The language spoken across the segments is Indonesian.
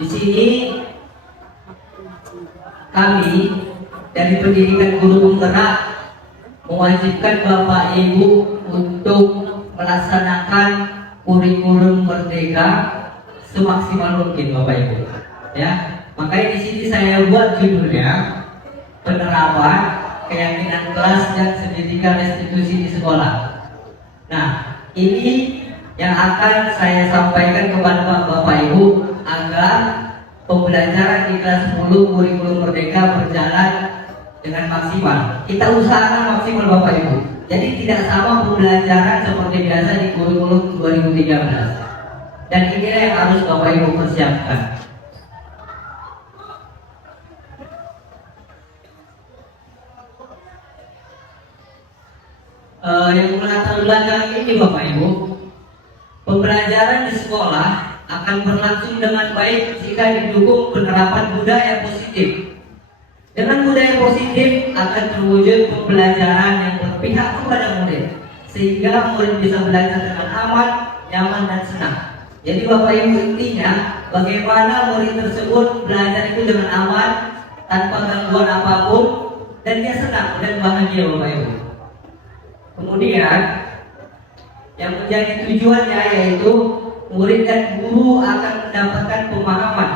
Di sini kami dari pendidikan guru penggerak mewajibkan Bapak Ibu untuk melaksanakan kurikulum merdeka semaksimal mungkin, Bapak Ibu. Ya, makanya di sini saya buat judulnya penerapan keyakinan kelas dan segitiga restitusi di sekolah. Nah, ini yang akan saya sampaikan kepada Bapak Ibu agar pembelajaran di kelas 10 kurikulum merdeka berjalan dengan maksimal. Kita usahakan maksimal, Bapak Ibu. Jadi tidak sama pembelajaran seperti biasa di kurikulum 2013. Dan inilah yang harus Bapak Ibu persiapkan. Yang melatar belakang ini, Bapak Ibu, pembelajaran di sekolah akan berlangsung dengan baik jika didukung penerapan budaya positif. Dengan budaya positif akan terwujud pembelajaran yang berpihak kepada murid, sehingga murid bisa belajar dengan aman, nyaman, dan senang. Jadi Bapak Ibu, intinya bagaimana murid tersebut belajar itu dengan aman, tanpa gangguan apapun, dan dia senang dan bahagia, Bapak Ibu. Kemudian yang menjadi tujuannya yaitu murid dan guru akan mendapatkan pemahaman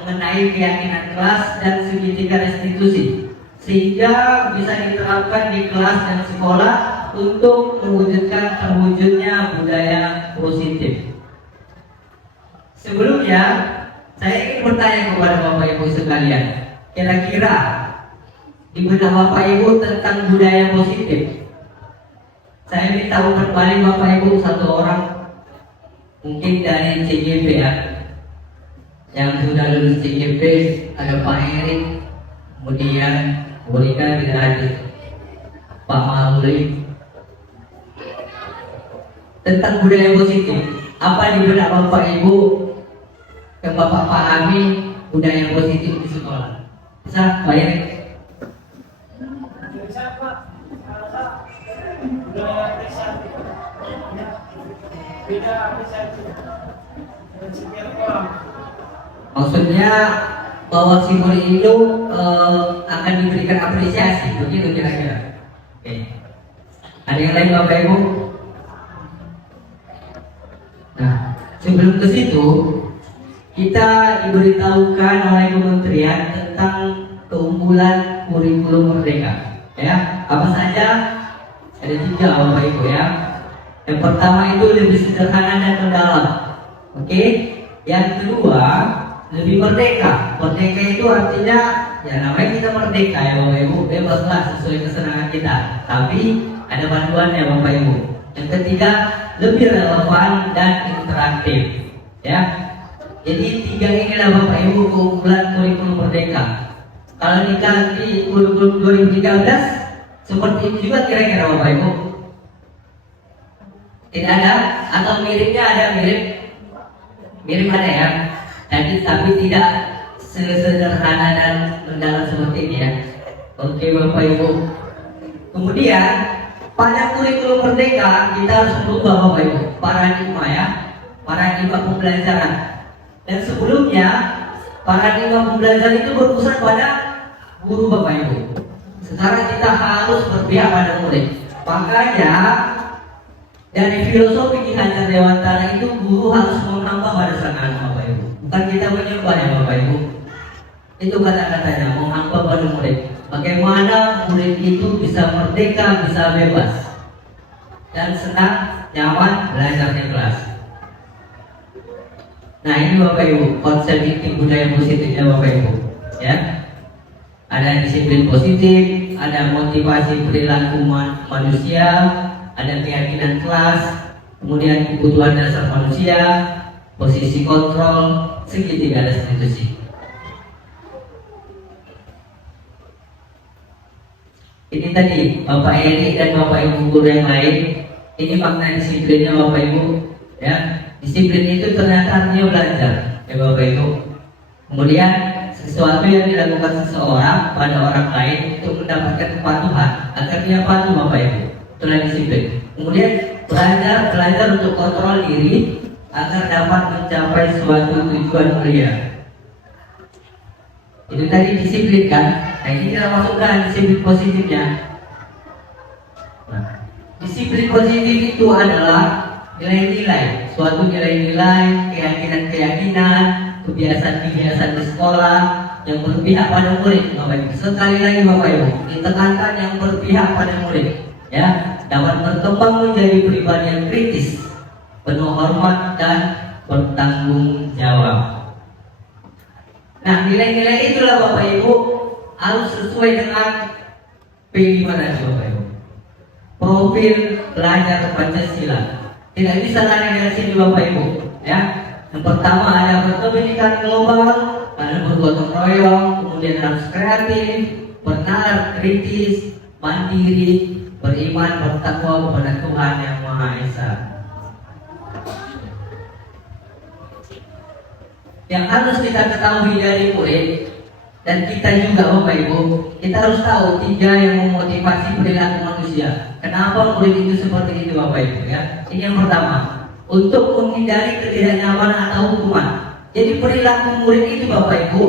mengenai keyakinan kelas dan segitiga restitusi, sehingga bisa diterapkan di kelas dan sekolah untuk mewujudkan terwujudnya budaya positif. Sebelumnya saya ingin bertanya kepada Bapak Ibu sekalian, kira-kira di benak Bapak Ibu tentang budaya positif, saya minta kembali Bapak Ibu satu orang, mungkin dari CGP yang sudah lulus CGP. Ada Pak Erik, kemudian Bolika tidak hadir, Pak Mauli. Tentang budaya positif, apa di benak Bapak Ibu yang Bapak pahami budaya positif di sekolah? Bisa Pak Erik? Maksudnya bahwa si murid itu akan diberikan apresiasi, begitu kira-kira. Oke. Ada yang lain Bapak Ibu? Nah, sebelum ke situ kita diberitahukan oleh kementerian tentang keunggulan kurikulum merdeka. Ya, apa saja? Ada 3 Bapak Ibu ya. Yang pertama itu lebih sederhana dan mendalam. Oke. Yang kedua, lebih merdeka. Merdeka itu artinya ya namanya kita merdeka ya Bapak Ibu, bebaslah sesuai kesenangan kita. Tapi ada panduannya Bapak Ibu. Yang ketiga, lebih relevan dan interaktif. Ya. Jadi 3 inilah Bapak Ibu keunggulan kurikulum merdeka. Kalau di kurikulum 2013 seperti itu juga kira-kira Bapak Ibu? Tidak ada? Atau miripnya ada? Mirip ada ya? Tapi tidak sesederhana dan mendalam seperti ini ya. Oke Bapak Ibu. Kemudian pada kurikulum merdeka kita harus merubah Bapak Ibu paradigma pembelajaran. Dan sebelumnya paradigma pembelajaran itu berpusat pada guru Bapak Ibu. Sekarang kita harus berpihak pada murid. Makanya dari filosofi Ki Hajar Dewantara itu guru harus menghamba pada sang anak Bapak Ibu. Bukan kita menyembah ya Bapak Ibu. Itu kata-katanya, menghamba pada murid. Bagaimana murid itu bisa merdeka, bisa bebas dan senang, nyaman belajar di kelas. Nah ini Bapak Ibu, konsep inti budaya positifnya Bapak Ibu ya. Ada disiplin positif, ada motivasi perilaku manusia, ada keyakinan kelas, kemudian kebutuhan dasar manusia, posisi kontrol, segitiga restitusi. Ini tadi Bapak Eri dan Bapak Ibu guru yang lain, ini makna disiplinnya Bapak Ibu ya. Disiplin itu ternyata artinya belajar ya Bapak Ibu. Kemudian sesuatu yang dilakukan seseorang pada orang lain untuk mendapatkan kepatuhan agar dia patuh Bapak Ibu, itulah disiplin. Kemudian belajar untuk kontrol diri agar dapat mencapai suatu tujuan mulia. Itu tadi disiplin kan. Nah ini kita masukkan disiplin positifnya. Nah, disiplin positif itu adalah nilai-nilai, suatu nilai-nilai, keyakinan-keyakinan, kebiasaan-kebiasaan di sekolah yang berpihak pada murid. Bapak Ibu, sekali lagi Bapak Ibu, ditekankan yang berpihak pada murid, ya, dapat berkembang menjadi pribadi yang kritis, penuh hormat dan bertanggung jawab. Nah, nilai-nilai itulah Bapak Ibu harus sesuai dengan P5 tadi Bapak Ibu. Profil pelajar Pancasila. Tidak bisa lari dari sini Bapak Ibu, ya. Yang pertama ada berpendidikan global, ada bergotong royong, kemudian harus kreatif, benar, kritis, mandiri, beriman, bertakwa kepada Tuhan Yang Maha Esa. Yang harus kita ketahui dari murid dan kita juga Bapak Ibu, kita harus tahu 3 yang memotivasi perilaku manusia. Kenapa murid itu seperti itu Bapak Ibu, ya? Ini yang pertama, untuk menghindari ketidaknyamanan atau hukuman. Jadi perilaku murid itu Bapak Ibu,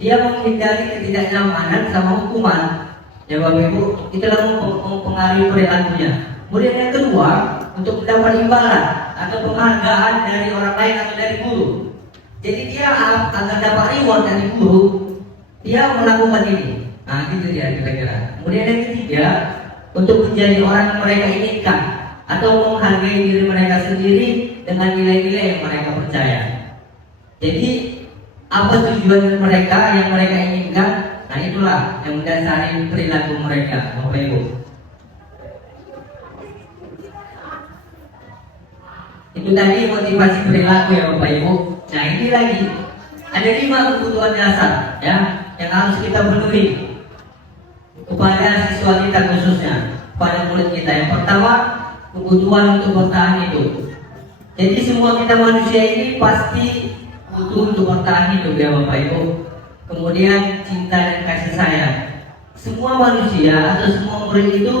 dia menghindari ketidaknyamanan sama hukuman. Ya Bapak Ibu, itulah mempengaruhi perilakunya. Kemudian yang kedua, untuk mendapat imbalan atau penghargaan dari orang lain atau dari guru. Jadi dia agar dapat reward dari guru, dia melakukan ini. Nah, itu dia kira-kira. Kemudian yang ketiga, untuk menjadi orang yang mereka inginkan atau menghargai diri mereka sendiri dengan nilai-nilai yang mereka percaya. Jadi apa tujuan mereka yang mereka inginkan? Nah, itulah yang mendasari perilaku mereka, Bapak Ibu. Itu tadi motivasi perilaku ya Bapak Ibu. Nah, ini lagi ada 5 kebutuhan dasar, ya, yang harus kita penuhi kepada siswa kita, khususnya pada murid kita. Yang pertama, kebutuhan untuk bertahan hidup. Jadi semua kita manusia ini pasti butuh untuk bertahan hidup ya Bapak Ibu. Kemudian cinta dan kasih sayang. Semua manusia atau semua murid itu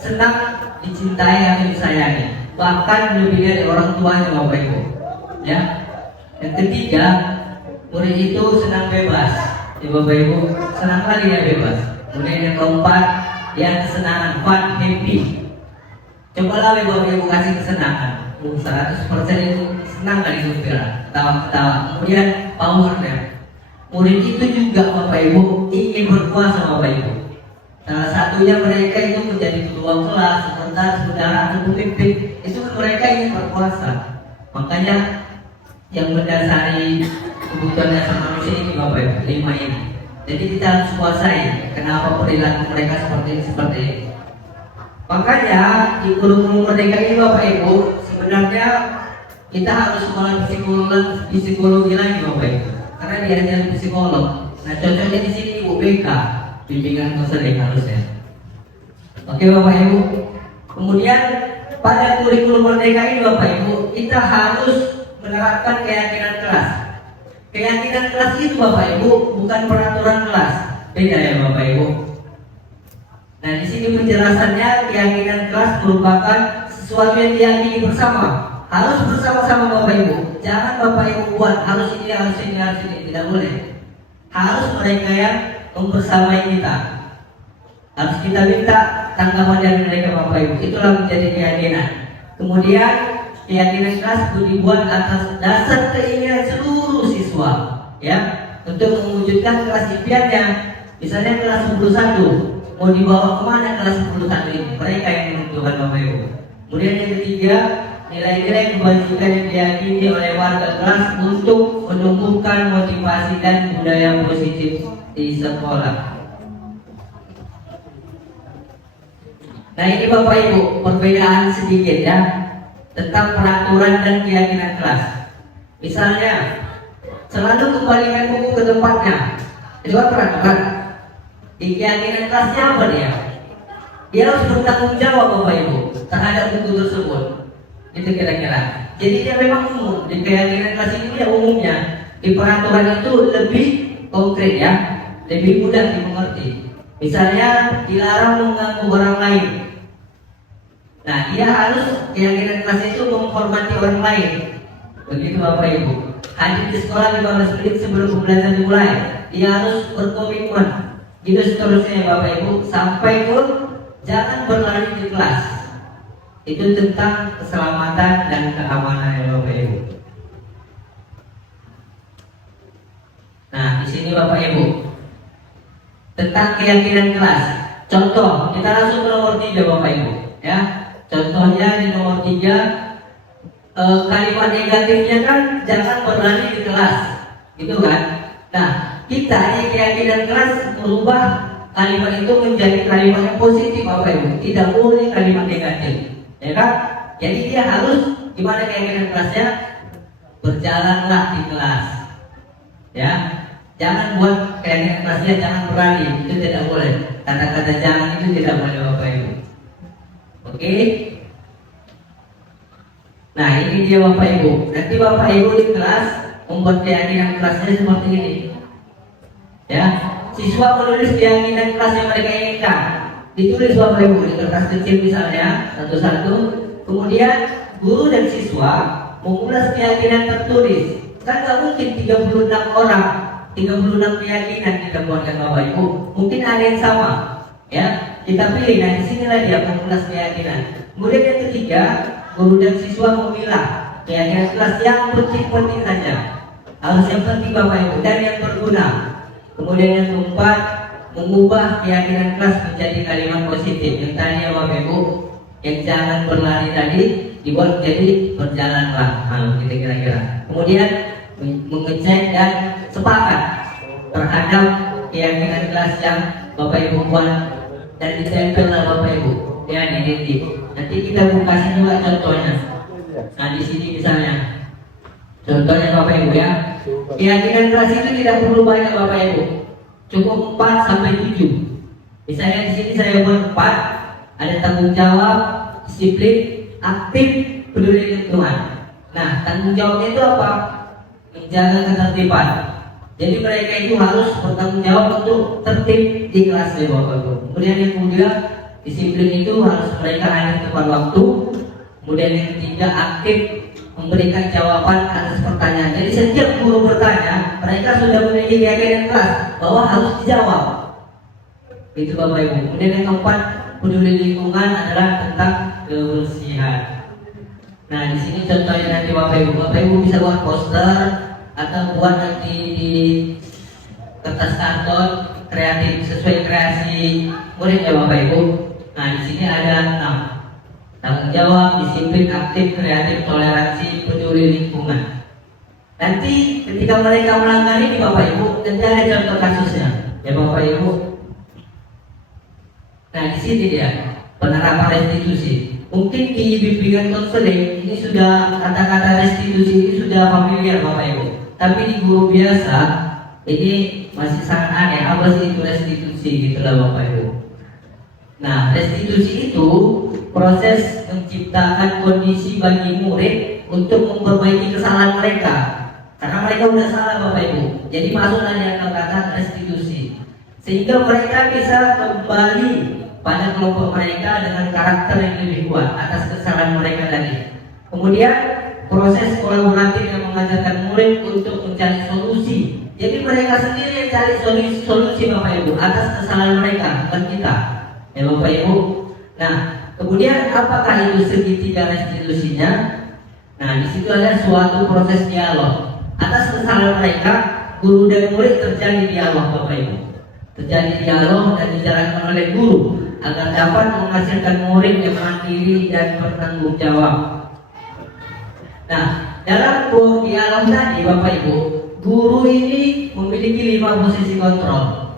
senang dicintai atau disayangi, bahkan lebih dari orang tuanya Bapak Ibu, ya. Yang ketiga, murid itu senang bebas ya Bapak Ibu, senang kali ya bebas. Kemudian yang keempat, dia kesenangan, fun, happy. Cobalah Bapak Ibu kasih kesenangan, 100% itu senang kali gembira, ketawa-ketawa. Kemudian powernya, murid itu juga Bapak Ibu ingin berkuasa Bapak Ibu. Salah satunya mereka itu menjadi ketua kelas, sekretaris, saudara atau pemimpin. Itu mereka ingin berkuasa. Makanya yang mendasari kebutuhan dasar manusia ini Bapak Ibu, 5 ini. Jadi kita harus kuasai kenapa perilaku mereka seperti ini. Makanya di kurikulum merdeka ini Bapak Ibu, sebenarnya kita harus sekolah psikologi lagi Bapak Ibu, karena diajar psikolog. Nah, cocoknya di sini Ibu BK, bimbingan konseling harusnya. Oke Bapak Ibu. Kemudian pada kurikulum merdeka ini Bapak Ibu, kita harus menerapkan keyakinan kelas. Keyakinan kelas itu Bapak Ibu bukan peraturan kelas, beda ya Bapak Ibu. Nah, di sini penjelasannya, keyakinan kelas merupakan sesuatu yang diyakini bersama, harus bersama-sama Bapak Ibu. Jangan Bapak Ibu buat harus ini, tidak boleh. Harus mereka yang membersamai kita. Harus kita minta tanggapan dari mereka Bapak Ibu. Itulah menjadi keyakinan. Kemudian keyakinan kelas dibuat atas dasar keinginan seluruh siswa, ya, untuk mewujudkan kelas impiannya. Misalnya kelas 11 mau dibawa kemana kelas 11 ini, mereka yang menentukan Bapak Ibu. Kemudian yang ketiga, nilai-nilai kebajikan yang diyakini oleh warga kelas untuk menumbuhkan motivasi dan budaya positif di sekolah. Nah, ini Bapak Ibu perbedaan sedikit ya tentang peraturan dan keyakinan kelas. Misalnya, selalu kembalikan buku ke tempatnya. Itu kan peraturan. Di keyakinan kelasnya apa dia? Dia harus bertanggung jawab Bapak Ibu terhadap buku tersebut. Itu kira-kira. Jadi dia memang umum. Di keyakinan kelas ini dia umumnya. Di peraturan itu lebih konkret ya, lebih mudah dimengerti. Misalnya dilarang mengganggu orang lain. Nah, dia harus keyakinan kelas itu menghormati orang lain. Begitu Bapak Ibu. hadir di sekolah 15 menit sebelum pembelajaran dimulai. Dia harus berkomitmen. Gitu seterusnya Bapak Ibu, sampai pun jangan berlari di kelas. Itu tentang keselamatan dan keamanan ya Bapak Ibu. Nah, di sini Bapak Ibu tentang keyakinan kelas. Contoh, kita langsung ke nomor 3 Bapak Ibu, ya. Contohnya di nomor 3, kalimat negatifnya kan jangan berlari di kelas, gitu kan? Nah, kita di keyakinan kelas merubah kalimat itu menjadi kalimat yang positif Bapak Ibu. Tidak boleh kalimat negatif, ya kan? Jadi dia harus gimana keyakinan kelasnya? Berjalanlah di kelas, ya. Jangan buat keyakinan kelasnya jangan berlari, itu tidak boleh. Kata-kata jangan itu tidak boleh Bapak Ibu. Oke? Nah ini dia Bapak Ibu. Nanti Bapak Ibu di kelas membuat keyakinan kelasnya seperti ini. Ya, siswa menulis keyakinan kelas yang mereka inginkan. Ditulis Bapak Ibu di kertas kecil misalnya satu-satu. Kemudian guru dan siswa mengulas keyakinan tertulis. Kan nggak mungkin 36 orang 36 keyakinan kita buatkan Bapak Ibu. Mungkin ada yang sama, ya. Kita pilih. Nah disinilah dia mengulas keyakinan. Kemudian yang ketiga, guru dan siswa memilah keyakinan kelas yang penting-penting saja, harus yang penting Bapak Ibu dan yang berguna. Kemudian yang keempat, mengubah keyakinan kelas menjadi kalimat positif. Yang tadi ya Bapak Ibu, yang jangan berlari tadi dibuat jadi berjalanlah. Gitu kira-kira. Kemudian mengecek dan sepakat terhadap keyakinan kelas yang Bapak Ibu buat dan ditempel lah Bapak Ibu. Ya ini. Nanti kita kasih juga contohnya. Nah di sini misalnya, contohnya Bapak Ibu ya. Keyakinan kelas itu tidak perlu banyak Bapak Ibu. Cukup 4 sampai 7. Misalnya di sini saya buat 4, ada tanggung jawab, disiplin, aktif, peduli lingkungan. Nah tanggung jawabnya itu apa? Menjaga ketertiban. Jadi mereka itu harus bertanggung jawab untuk tertib di kelas ya Bapak Ibu. Kemudian yang kedua, disiplin itu harus mereka hadir tepat waktu. Kemudian yang ketiga, aktif memberikan jawaban atas pertanyaan. Jadi setiap guru bertanya, mereka sudah memiliki keyakinan kelas bahwa harus dijawab. Itu Bapak Ibu. Kemudian yang keempat, peduli lingkungan adalah tentang kebersihan. Nah di sini contohnya nanti Bapak Ibu. Bapak Ibu bisa buat poster atau buat nanti di kertas karton kreatif sesuai kreasi murid ya Bapak Ibu. Nah di sini ada 6: tanggung jawab, disiplin, aktif, kreatif, toleransi, peduli lingkungan. Nanti ketika mereka melanggar ini Bapak Ibu, nanti ada contoh kasusnya ya Bapak Ibu. Nah di sini dia penerapan restitusi. Mungkin di bimbingan konseling ini sudah kata-kata restitusi ini sudah familiar Bapak Ibu. Tapi di guru biasa ini masih sangat aneh. Apa sih itu restitusi gitulah Bapak Ibu. Nah restitusi itu proses menciptakan kondisi bagi murid untuk memperbaiki kesalahan mereka. Karena mereka sudah salah Bapak Ibu. Jadi masuklah yang kata restitusi. Sehingga mereka bisa kembali pada kelompok mereka dengan karakter yang lebih kuat atas kesalahan mereka tadi. Kemudian proses kolaboratif yang mengajarkan murid untuk mencari solusi. Jadi mereka sendiri yang cari solusi Bapak Ibu atas kesalahan mereka, bukan kita ya Bapak Ibu. Nah kemudian apakah itu segitiga restitusinya? Nah di situ ada suatu proses dialog atas kesalahan mereka. Guru dan murid terjadi dialog Bapak Ibu. Terjadi dialog dan dijalankan oleh guru agar dapat menghasilkan murid yang mandiri dan bertanggung jawab. Nah, dalam dialog tadi Bapak Ibu, guru ini memiliki 5 posisi kontrol.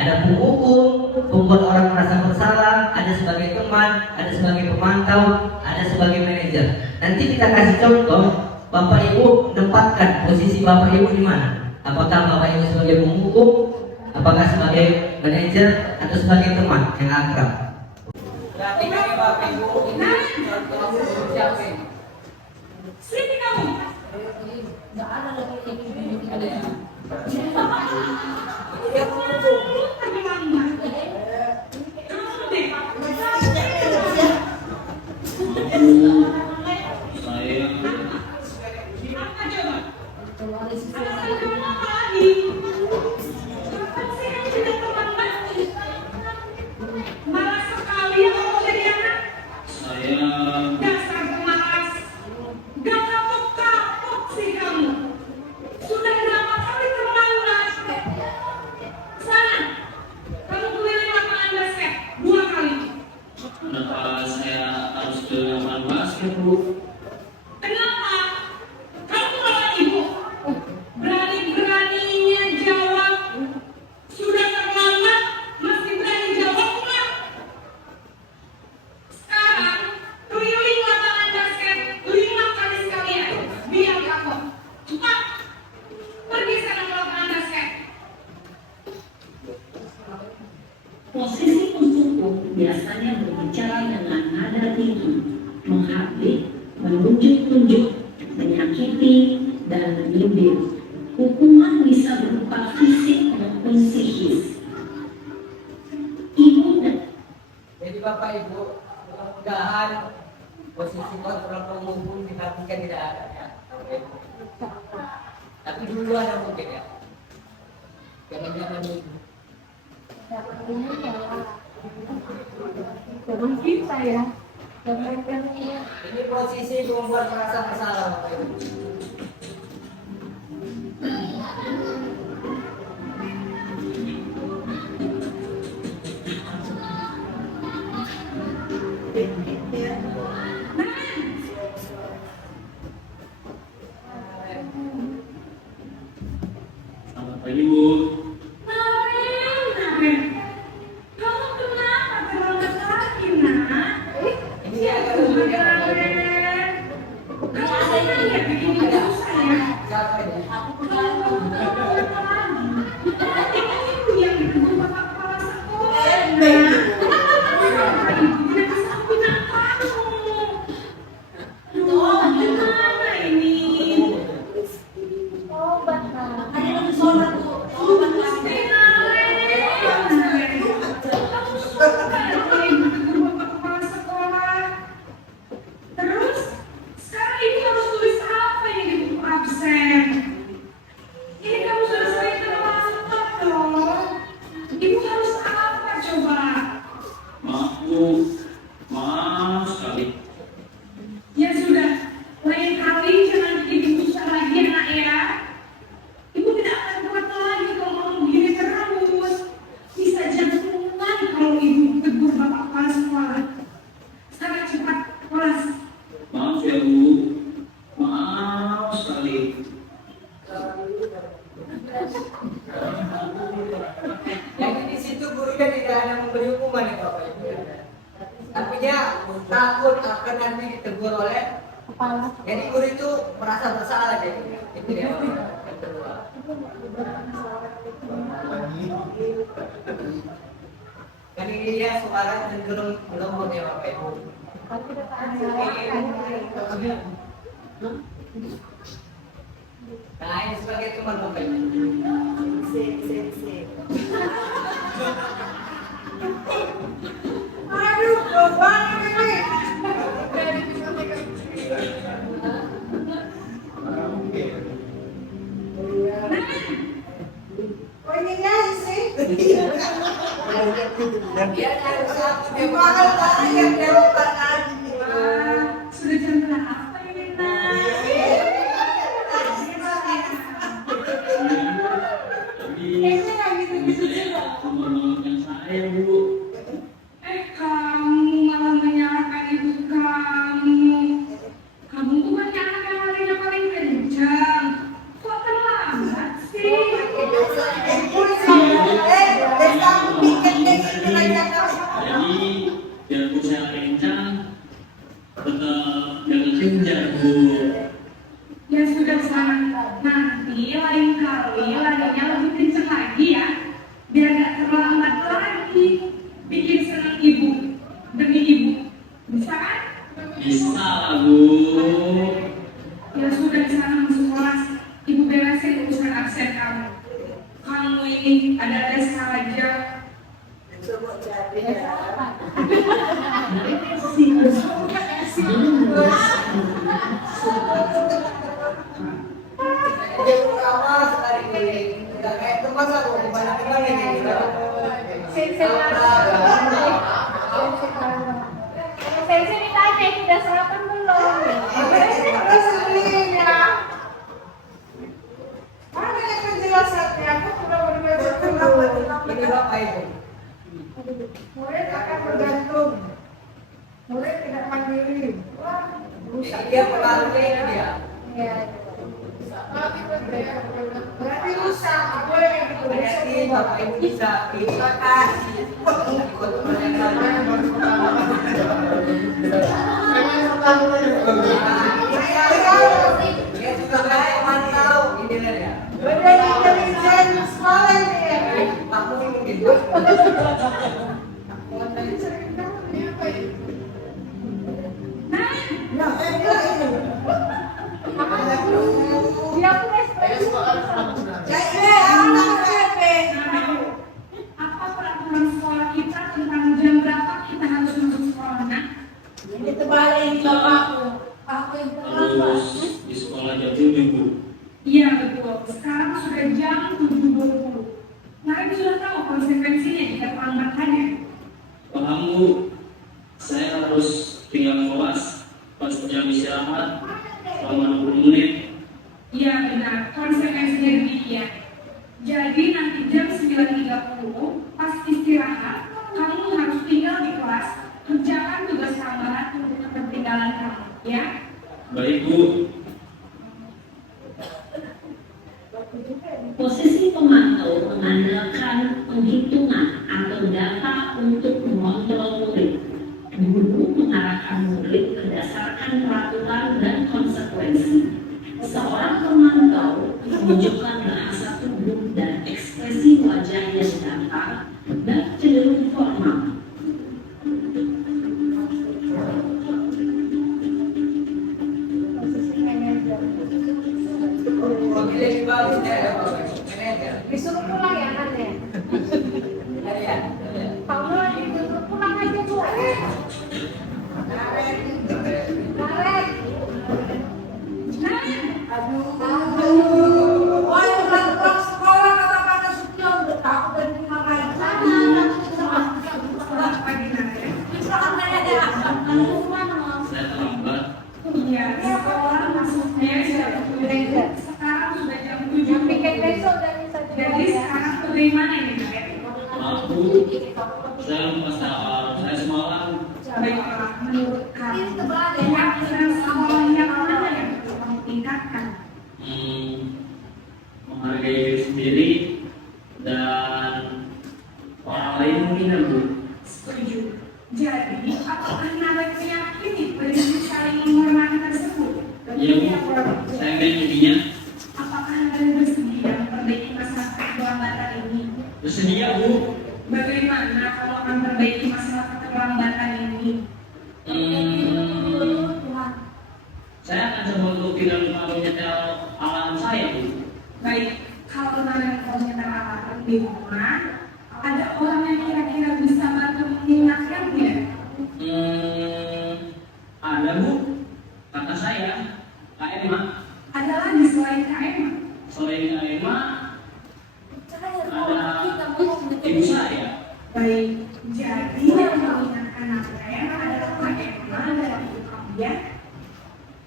Ada penghukum, pembuat orang merasa bersalah, ada sebagai teman, ada sebagai pemantau, ada sebagai manajer. Nanti kita kasih contoh, Bapak Ibu menempatkan posisi Bapak Ibu di mana? Apakah Bapak Ibu sebagai penghukum, apakah sebagai manajer, atau sebagai teman yang akrab? Berarti kami Bapak Ibu ini contoh siapa? Sini kamu. Nggak ada lagi yang ada ya. Anak-anak lagi. Kapan sih yang tidak terlambat? Malas sekali ya kamu jadi anak. Saya Dasar pemalas. Gak kapok-kapok sih kamu. Sudah berapa kali terlambat? Sana, kamu keliling lapangan basket 2 kali. kenapa saya harus ke lapangan basket, Bu? Kenapa? Kamu lawan ibu. Berani-beraninya jawab. Sudah terlambat, masih berani jawab nggak? Sekarang, keliling lapangan basket 5 kali sekalian. Biar kapok. Cepat. Pergi sana ke lapangan basket. Posisi untukku biasanya berbicara dengan nada tinggi, menghabis, menunjuk-nunjuk, menyakiti, dan menyindir. Hukuman bisa berupa fisik maupun psikis. Ibu dan Jadi Bapak Ibu, mudah-mudahan posisi kontrol penghubung dipastikan tidak ada ya. Oke. Tapi dulu ada mungkin ya. Jangan-jangan itu. teman kita ya. Teman Ini posisi membuat merasa bersalah Bapak Ibu. Selamat pagi, Bu. Naren, kamu kenapa terlambat lagi, nak? Ini dia agak dulu ya Bapak Ibu. Naren, kamu senang ya bikin ibu susah ya? Siapa ini? Nanti ibu yang ditegur bapak kepala sekolah, nak. Kenapa ibu tidak bisa bina kamu? Duh, gimana ini? Terus, sekarang ibu harus tulis apa yang di buku absen? Ini kamu sudah sering terlambat dong. Ibu harus apa coba? Maaf, Bu. Maaf sekali. Ya sudah, lain kali jangan bikin ibu susah lagi anak ya. Ibu tidak akan kuat lagi kalau kamu begini terus. Bisa jantungan kalau ibu tegur bapak kepala sekolah. Sekarang cepat kelas. Maaf ya, Bu. Maaf sekali. Jadi di situ gurunya tidak ada memberi hukuman ya Bapak Ibu. Tapi dia takut akan nanti ditegur oleh. kepala Jadi guru itu merasa bersalah jadi. Itu dia Bapak Ibu. Yang kedua. Dan ini dia suara cenderung lembut ya Bapak Ibu. Nah ini sebagai teman Bapak Ibu. Aduh, beban ini. Dia harus aku yang depan lagi. Sudah jam berapa ini, nak? Tapi saya cuma menolongkan saya, Bu. Kamu malah menyalahkan ibu kamu. Kamu bukannya anak yang larinya paling kencang. Kok terlambat sih? Jadi, biarpun saya kencang, tetap jangan kejar, Bu. Ya sudah sana. Nanti lain kali larinya lebih kencang lagi ya. Biar gak terlambat lagi. Bikin senang ibu. Demi ibu. Bisa kan? Bisa, Bu. Ya sudah di sana masuk kelas. Ibu beresin urusan absen kamu. Kamu ini ada-ada saja. Dia kawan kayak tempat aku banyak lagi nih. Sensei ditanya, sudah sarapan belum? Mana yang penjelasannya? Aku sudah berbeda. Ini Bapak Ibu. Murid akan bergantung. Murid tidak mandiri. Wah, rusak. Dia pengaruhnya ini dia. Iya. Berarti rusak. Apa yang itu? Berarti Bapak Ibu bisa kasih ikut dia juga baik mantau ini ya. Beda intelijen sekolah ini ya. Kamu mungkin Dia aku ekspresi. Apa peraturan sekolah kita tentang jam berapa kita harus masuk sekolah? Nah, Ini terbalik bapakku. Aku yang terlambat. Harus di sekolah jam 7, Bu. iya betul. Sekarang sudah jam 7.20. Kalian sudah tahu konsekuensinya jika terlambatannya. Paham, Bu? Saya harus tinggal kelas pas jam istirahat selama 60 menit. Iya benar, konsekuensinya demikian. Jadi nanti jam 9.30 pas istirahat, kamu harus tinggal di kelas, kerjakan tugas tambahan untuk ketertinggalan kamu, ya? Baik, Bu. Posisi pemantau mengandalkan penghitungan atau data untuk mengontrol murid. Guru mengarahkan murid berdasarkan peraturan dan konsekuensi. Seorang pemantau menunjukkan bahasa tubuh dan ekspresi wajah yang datar dan cenderung formal. pemilih baru ya Bapak Ibu. Manajer. Disuruh pulang ya anaknya. Ya. Kamu disuruh pulang aja bu. Naret. Wah, itu kan pulang sekolah kata-kata Sugeng. Aku dari rumah main. Selamat pagi, Nadia. Saya terlambat. Iya, sekolah masuknya jam 7. Sekarang sudah jam 7. Pikir besok dari satu. Jadi sekarang bagaimana ini, Nadia? Maaf, Bu. Saya lupa saya semalam. Baiklah, menurut kamu, kewajiban sekolah yang mana yang perlu kamu tingkatkan? Menghargai diri sendiri dan orang lain mungkin, Bu. Setuju. Jadi, apakah Nadia meyakini prinsip saling menghormati tersebut? Iya, Bu. Saya meyakininya. Apakah Nadia bersedia memperbaiki masalah keterlambatan ini? Bersedia, Bu. Bagaimana kalau akan memperbaiki masalah keterlambatan ini? Saya akan coba untuk tidak lupa menyetel alarm saya, Bu. Baik, kalau Nadia punya terlalu di rumah, ada orang yang kira-kira bisa bantu mengingatkannya? Ada, Bu. Kata saya, Kak Emma. Ada lagi selain KM? Selain Kak Emma, ada ibu saya. Baik, jadi yang mengingatkan Nadia adalah KM dari ibu kamu ya.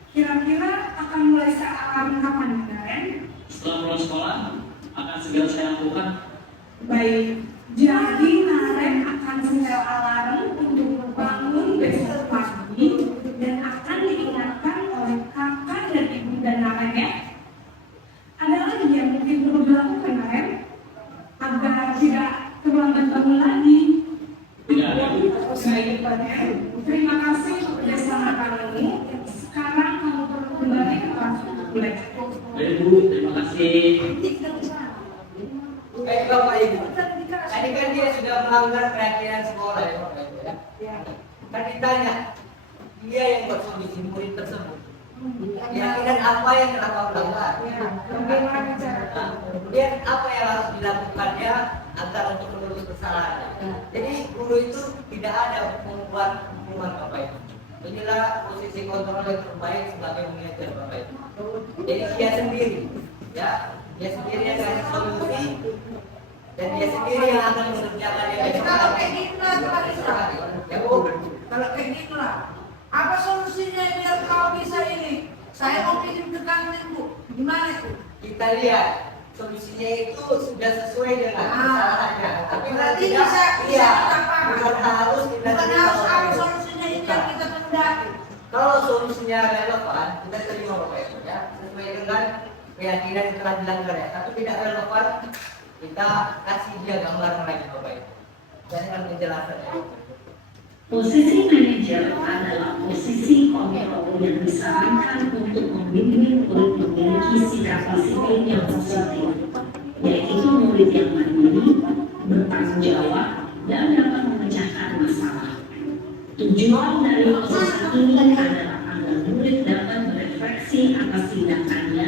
Kira-kira akan mulai alarm kapan, Karen? Setelah pulang sekolah, akan segera saya lakukan. Baik, jadi Karen akan setel alarm untuk bangun besok pagi dan akan diingatkan oleh kakak dan ibu dan Karen ya. Ada lagi yang mungkin perlu dilakukan, Karen? Agar tidak terlambat bangun lagi. Tidak ada, Bu. Baik, terima kasih untuk kerjasama kamu. Sekarang kamu perlu kembali ke kelas untuk belajar. Baik, Bu. Terima kasih. Baik Bapak Ibu. Tadi kan dia sudah melanggar peraturan sekolah ya Bapak Ibu ya. Kan ditanya, dia yang buat kondisi murid tersebut. Keyakinan apa yang kenapa melanggar? Bagaimana cara? Nah, kemudian apa yang harus dilakukannya agar untuk melurus kesalahan. Jadi guru itu tidak ada membuat hukuman Bapak Ibu. Inilah posisi kontrol yang terbaik sebagai manajer Bapak Ibu. Jadi dia sendiri, ya Dia sendiri yang kasih solusi dan dia sendiri yang akan mengerjakan yang Jadi besok kalau hari. kayak gitu lah Pak Isa. Ya Bu, Kalau kayak gitu lah. Apa solusinya biar kau bisa ini? Saya mau kirim ke kantin Bu. Gimana itu? kita lihat solusinya itu sudah sesuai dengan kesalahannya. Tapi Berarti tidak, bisa iya, ditambahkan. bukan harus kita Bukan terima harus Bapak apa Ibu. solusinya ini yang kita kendaki. Kalau solusinya relevan, kita terima Bapak Ibu ya, sesuai dengan keyakinan yang telah dilanggar ya. Tapi tidak relevan, kita kasih dia gambaran lagi Bapak Ibu. Dan dengan penjelasannya. Posisi manajer adalah posisi kontrol yang disarankan untuk membimbing murid memiliki sikap disiplin yang positif, yaitu murid yang mandiri, bertanggung jawab, dan dapat memecahkan masalah. Tujuan dari posisi ini adalah agar murid dapat berefleksi atas tindakannya,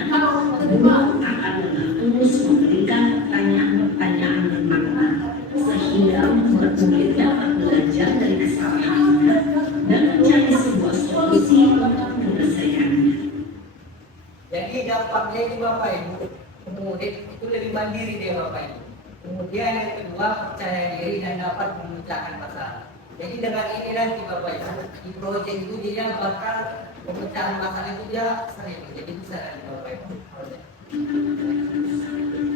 belum akan dengan tulus memberikan pertanyaan-pertanyaan bermakna, sehingga murid dapat belajar dari kesalahannya dan mencari sebuah solusi untuk menyelesaikannya. Jadi dampaknya itu Bapak Ibu, murid itu lebih mandiri dia Bapak Ibu. Kemudian yang kedua percaya diri dan dapat memecahkan masalah. Jadi dengan ini nanti Bapak Ibu di proyek itu dia bakal pemecahan masalah itu dia sering. Jadi bisa nanti Bapak Ibu.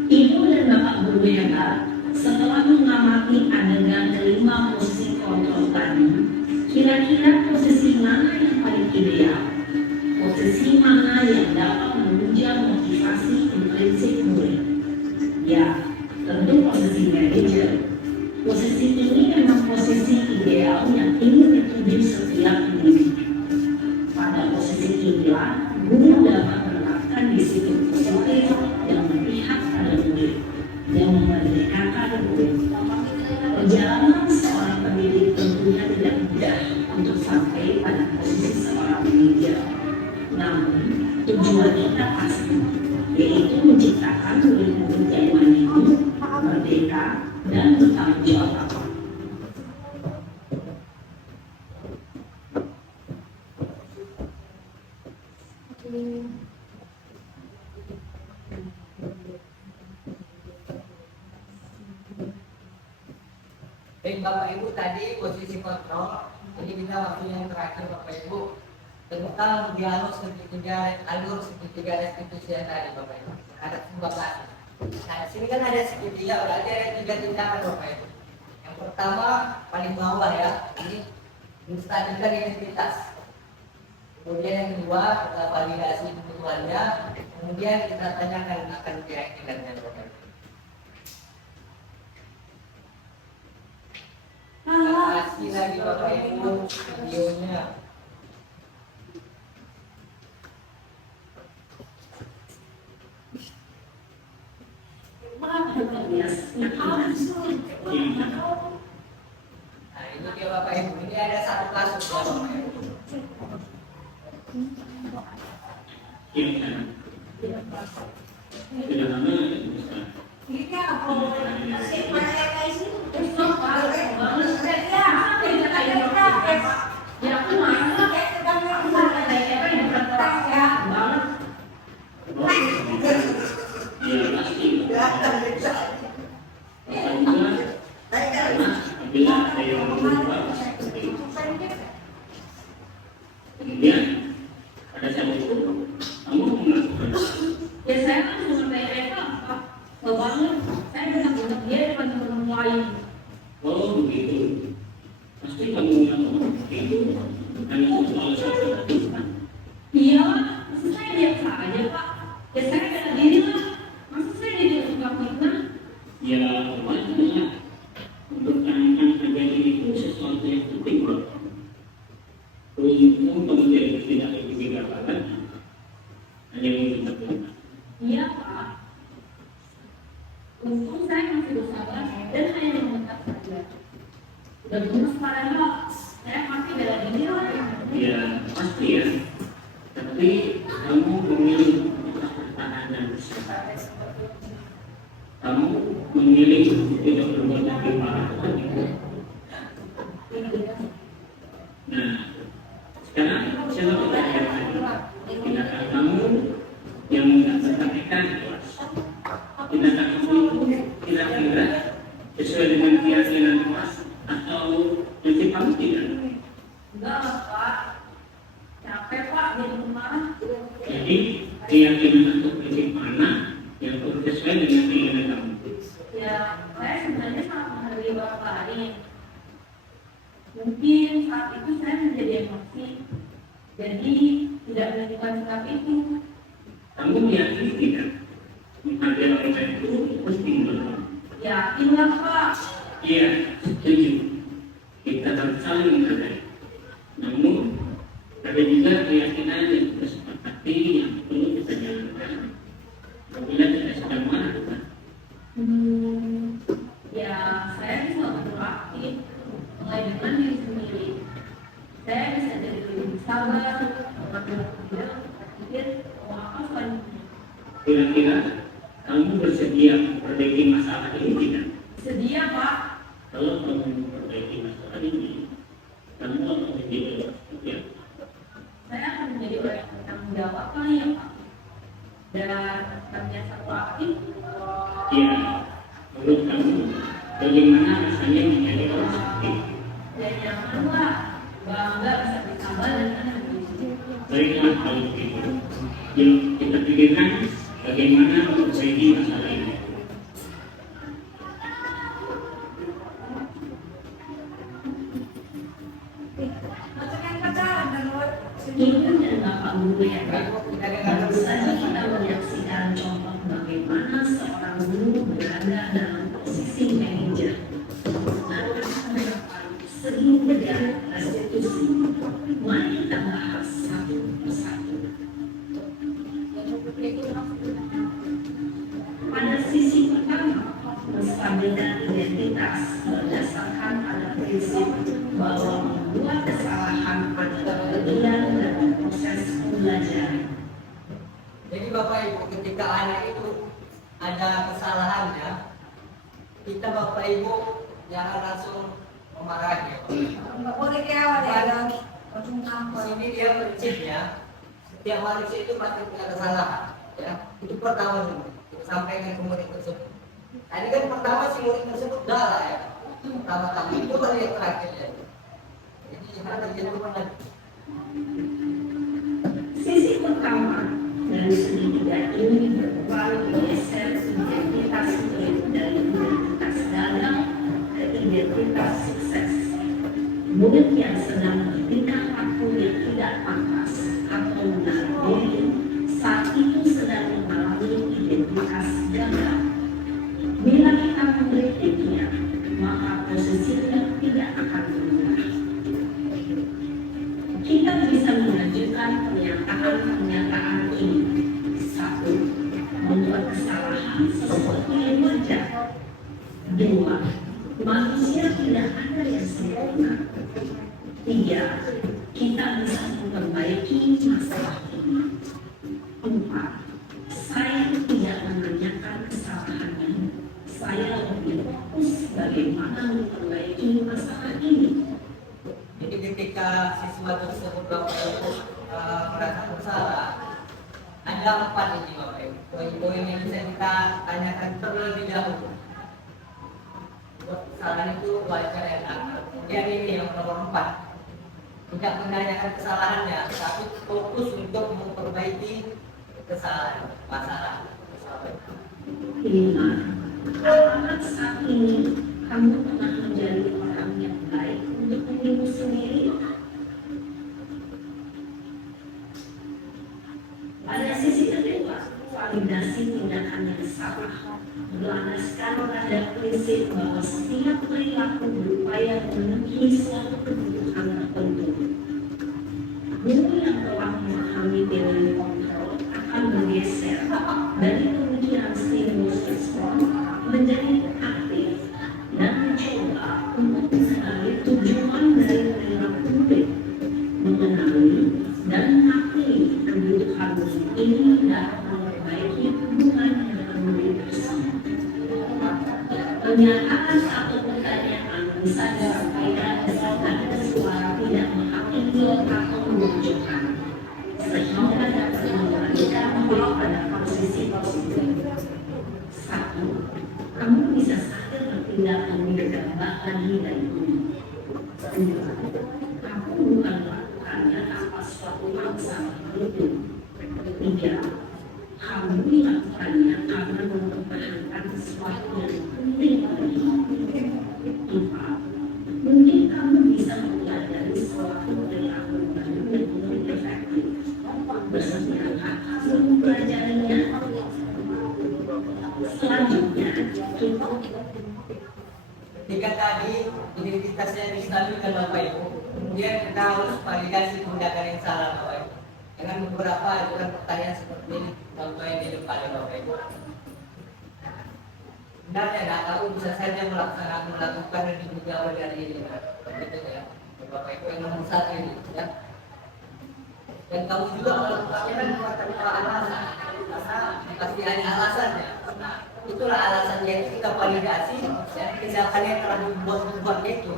Ibu dan Bapak guru yang baik, setelah mengamati adegan kelima posisi kontrol tadi, kira-kira posisi mana yang paling ideal? Posisi mana yang dapat menunjang motivasi intrinsik murid? Ya, tentu posisi manajer. Posisi ini memang posisi ideal yang ingin dituju setiap murid. Pada posisi inilah, guru dapat menerapkan disiplin positif yang memihak pada murid, yang memerdekakan murid. Perjalanan seorang pendidik tentunya tidak mudah untuk sampai pada posisi seorang manajer. Namun, tujuan kita pasti, yaitu menciptakan murid-murid yang mandiri, merdeka, dan bertanggung jawab. Baik Bapak Ibu tadi posisi kontrol. Jadi kita waktu yang terakhir Bapak Ibu tentang dialog segitiga alur segitiga restitusi yang tadi Bapak Ibu. Ada pembahasan. Nah di sini kan ada segitiga, berarti ada 3 tindakan Bapak Ibu. Yang pertama paling bawah ya, ini menstabilkan identitas. Kemudian yang kedua kita validasi kebutuhannya. Kemudian kita tanyakan akan keyakinannya Bapak Ibu. Kasih lagi Bapak Ibu videonya. Nah ini dia Bapak Ibu, ini ada satu kasus ya Bapak Ibu. Tidak lama Ini apa? Masih banyak kayak sini. apabila ada yang berubah seperti itu. Kemudian pada saat itu kamu melakukan Ya saya kan cuma mereka bangun, saya bisa bunuh dia depan teman-teman lain. oh begitu, pasti kamu melakukan itu hanya untuk alasan tertentu kan? Iya, maksud saya diam saja Pak. Ya saya bela diri lah. Maksud saya jadi suka fitnah. Ya wajar mempertahankan harga diri itu sesuatu yang penting loh. Untung kemudian tidak begitu banget, hanya untuk tertentu. Iya Pak. Untung saya masih bersabar dan hanya meminta saja. Dan terus padahal saya masih bela diri lah. Ya pasti ya, tapi kamu memilih pertahanan. Kamu memilih tidak berbuat lebih parah lagi. Nah, sekarang saya mau bertanya lagi. Tindakan kamu yang mengatakan ikhlas tindakan itu kira-kira sesuai dengan keyakinan Mas atau prinsip tidak? Enggak lah, Pak. Capek, Pak, di rumah. Jadi keyakinan atau prinsip mana yang sesuai dengan keinginan kamu? Ya, saya sebenarnya sangat menghargai Bapak ini. Mungkin saat itu saya menjadi emosi, jadi tidak menunjukkan sikap itu. Kamu meyakini tidak? Menghargai orang lain itu penting banget. Yakinlah, Pak. Iya, setuju. Kita harus saling menghargai. Namun ada juga keyakinan yang kita sepakati yang perlu kita jalankan. Apabila kita sedang marah, Ya, saya bisa beraktif mulai dengan diri sendiri. Saya bisa jadi lebih sabar, mengatur tidak, berpikir, apa selanjutnya. kira-kira kamu bersedia memperbaiki masalah ini tidak? Sedia, Pak. Kalau kamu memperbaiki masalah ini, kamu akan menjadi orang setia. Saya akan menjadi orang yang bertanggung jawab kali ya, Pak. Dan ternyata satu aktif. Ya, menurut kamu bagaimana rasanya menjadi orang setia? Dan nyaman lah, bangga bisa bersabar dengan hati. Baiklah kalau begitu. Yuk kita pikirkan bagaimana memperbaiki masalah ini. Macam yang pacaran dan Ibu dan Bapak Guru yang baru saja kita menyaksikan contoh bagaimana seorang guru berada dalam posisi manajer. Segi negara restitusi. Mari kita bahas satu persatu. Pada sisi pertama, menstabilkan identitas berdasarkan pada prinsip bahwa membuat kesalahan adalah bagian dari proses pembelajaran. Jadi Bapak Ibu, ketika anak itu ada kesalahannya, kita Bapak Ibu jangan langsung memarahi. nggak boleh kewat ya, dan langsung campur. Ini dia prinsipnya, setiap manusia itu pasti punya kesalahan. Ya, itu pertama dulu. Kita sampaikan ke murid tersebut. Tadi kan pertama si murid tersebut galak ya. Pertama-tama itu baru yang terakhir ya. Jadi jangan terjadi lagi. Sisi pertama dari segi tiga ini berperan menggeser identitas murid dari identitas gagal ke identitas sukses. Murid yang sedang bertingkah laku yang tidak pantas atau menarik diri saat itu sedang mengalami identitas gagal. Bila kita mengkritiknya, maka posisinya tidak akan berubah. Kita bisa mengajukan pernyataan ini. Satu, membuat kesalahan sesuatu yang wajar. Dua, manusia tidak ada yang sempurna. Tiga, kita bisa memperbaiki masalah ini. Empat, saya tidak menanyakan kesalahannya. Saya lebih fokus bagaimana memperbaiki masalah ini. Jadi ketika siswa tersebut Bapak Ibu merasa bersalah, ada 4 ini Bapak Ibu. Poin-poin yang bisa kita tanyakan terlebih dahulu. Buat kesalahan itu wajar ya kan? Kemudian ini yang nomor 4. Tidak menanyakan kesalahannya, tapi fokus untuk memperbaiki kesalahan masalah. Lima, apakah saat ini kamu pernah menjadi orang yang baik untuk dirimu sendiri? Pada sisi kedua, validasi tindakan yang salah berlandaskan pada prinsip bahwa setiap perilaku berupaya memenuhi suatu kebutuhan tertentu. Guru yang telah memahami teori kontrol akan bergeser dari pemikiran stimulus respon menjadi aktif dan mencoba untuk mengenali tujuan dari perilaku murid, mengenali dan mengakui kebutuhan murid ini dan memperbaiki hubungan dengan murid tersebut. Pernyataan atau pertanyaan bisa disampaikan dengan suara tidak menghakimi atau menunjukkan, sehingga dapat memberikan pada posisi positif. Satu, kamu bisa saja bertindak lebih gegabah lagi dari ini. Kamu bukan melakukannya tanpa suatu maksa itu. 3. Kamu melakukannya karena mempertahankan sesuatu yang penting bagimu. 4. Mungkin kamu bisa mempelajari suatu perilaku baru yang lebih efektif. Bersediakah kamu mempelajarinya? Selanjutnya, kita Jika tadi identitasnya distabilkan Bapak Ibu, kemudian kita harus validasi tindakan yang salah Bapak Ibu. Dengan beberapa ajukan pertanyaan seperti ini, contoh yang di depan ya Bapak Ibu. Sebenarnya kamu bisa saja melakukan dan diduga oleh dari ini, gitu ya, Bapak Ibu yang nomor 1 ini, ya. Dan kamu juga melakukannya kan tanpa alasan, karena pasti ada alasannya. Nah, itulah alasan yang kita validasi dan tindakan yang telah dibuat itu,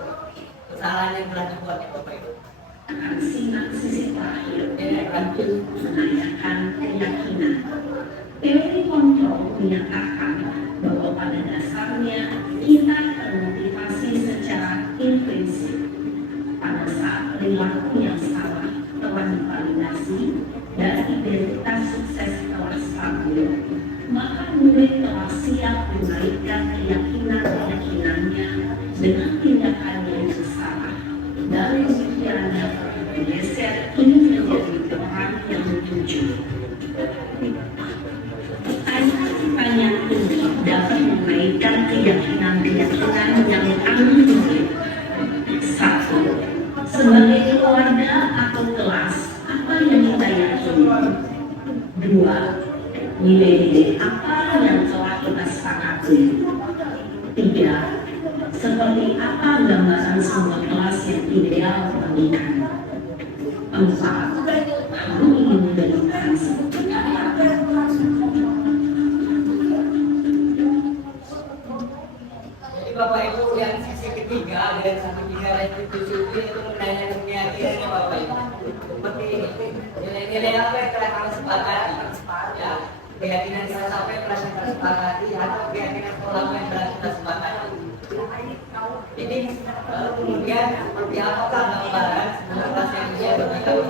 kesalahan yang telah dibuat ya Bapak Ibu. sisi terakhir yaitu menanyakan keyakinan. Teori kontrol menyatakan bahwa pada dasarnya kita termotivasi secara intrinsik. Pada saat perilaku yang salah telah divalidasi dan identitas sukses telah stabil, maka murid telah siap menaikkan keyakinan-keyakinannya dengan tindakan yang salah. Dari pikirannya bergeser ini menjadi orang yang menuju. Pertanyaan ini dapat menaikkan keyakinan-keyakinan yang kami. 1. Sebagai keluarga atau kelas, apa yang kita yakini? 2. Nilai-nilai apa yang telah kita sepakati? 3. Seperti apa gambaran sebuah kelas yang ideal bagi kami? 4. Kamu ingin menjadi Tuhan seperti apa? Jadi Bapak Ibu yang sisi ketiga dari sisi tiga restitusi itu menanyakan keyakinannya Bapak Ibu. Seperti ini, nilai-nilai apa yang telah kami sepakati? Ya, keyakinan kita sampai telah kita sepakati atau keyakinan selama yang telah kita sepakati. Jadi kemudian seperti apakah gambaran sebuah kelas yang dia bagi kami?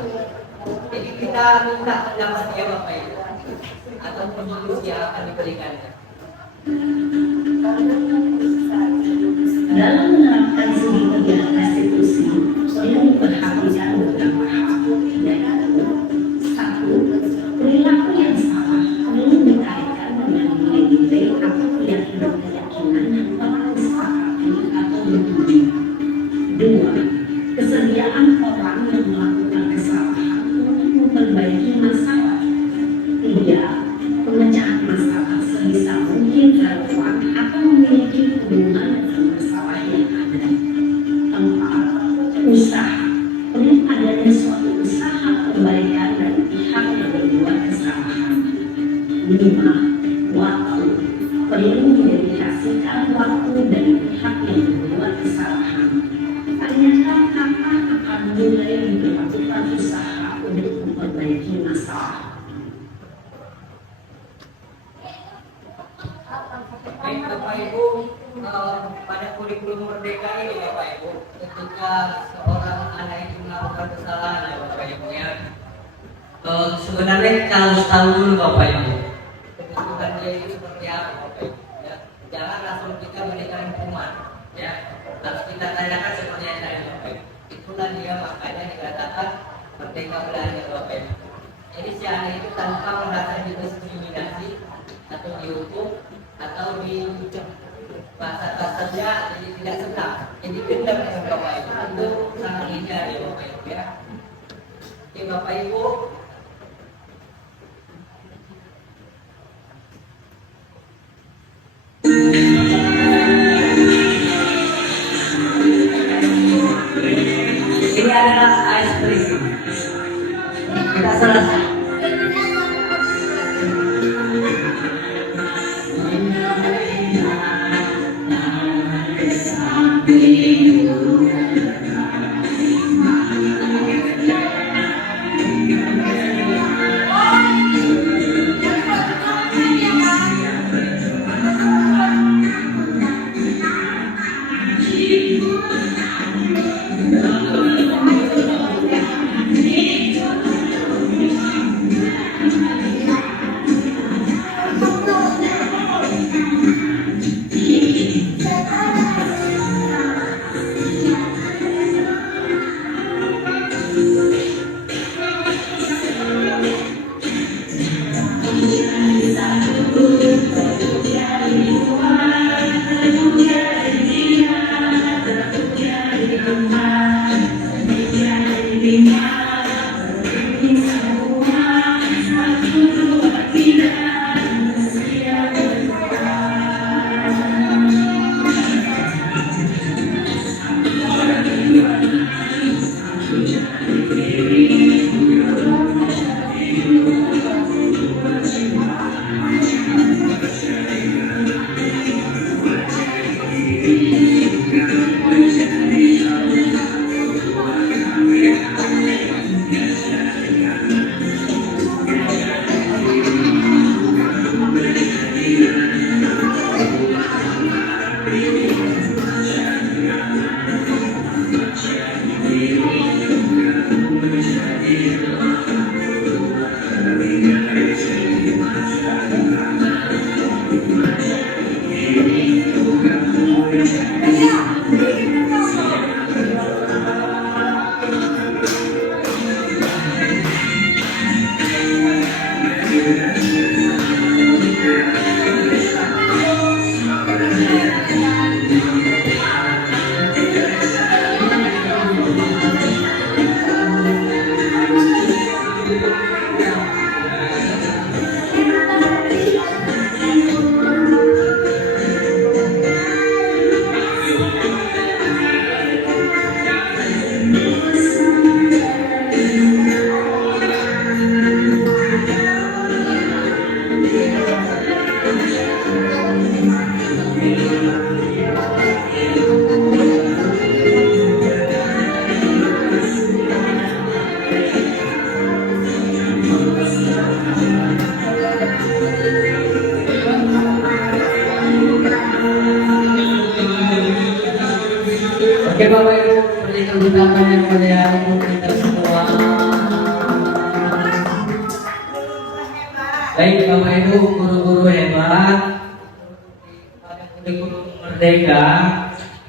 Jadi kita minta pendapat dia Bapak Ibu atau penjurus yang akan diberikannya. Dalam menerapkan segitiga restitusi, ini memperhatikan beberapa hal, yaitu 1. Perilaku yang salah perlu dikaitkan dengan nilai-nilai atau keyakinan-keyakinan yang telah disepakati atau dituju. 2. Kesediaan orang yang melakukan kesalahan untuk memperbaiki masalah. 3. Pemecahan masalah sebisa mungkin relevan atau memiliki hubungan dengan masalah yang ada. 4. Usaha. Perlu adanya suatu usaha perbaikan dari pihak yang membuat kesalahan. 5. Waktu. Perlu mendedikasikan waktu dari pihak yang membuat kesalahan. Tanyakan kapan akan mulai dilakukan usaha untuk memperbaiki masalah. Baik Bapak Ibu, pada kurikulum merdeka ini Bapak Ibu, ketika seorang anak itu melakukan kesalahan ya Bapak Ibu ya, sebenarnya kita harus tahu dulu Bapak Ibu kebutuhan dia itu seperti apa Bapak Ibu ya. Jangan langsung kita berikan hukuman ya, harus kita tanyakan seperti yang tadi Bapak Ibu. Itulah dia makanya dikatakan merdeka belajar Bapak Ibu. Jadi si anak itu tanpa merasa didiskriminasi atau dihukum atau diucap bahasa-bahasanya jadi tidak senang, jadi dendam dengan Bapak Ibu. Itu sangat hindar ya Bapak Ibu ya. Oke Bapak Ibu, ini adalah ice cream. Kita selesai. Iya, sedikit contoh. Oke Bapak Ibu, seperti itu ucapan yang mulia untuk kita semua. Baik Bapak Ibu, guru-guru hebat, guru merdeka.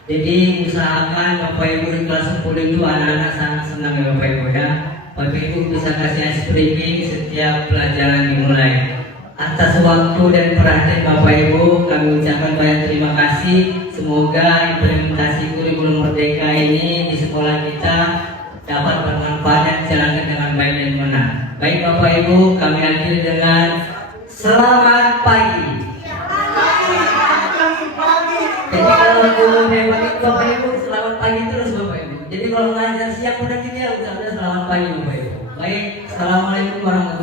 Jadi usahakan Bapak Ibu di kelas 10 itu anak-anak sangat senang ya Bapak Ibu ya. Bapak Ibu bisa kasih ice briefing setiap pelajaran dimulai. Atas waktu dan perhatian Bapak Ibu, kami ucapkan banyak terima kasih. Semoga implementasi kurikulum merdeka ini di sekolah kita dapat bermanfaat dan dijalankan dengan baik dan benar. Baik Bapak Ibu, kami akhiri dengan selamat pagi. Jadi kalau guru hebat itu Bapak Ibu, selamat pagi terus Bapak Ibu. Jadi kalau ngajar siang udah kita ucapkan selamat pagi Bapak Ibu. Baik, assalamualaikum warahmatullahi wabarakatuh.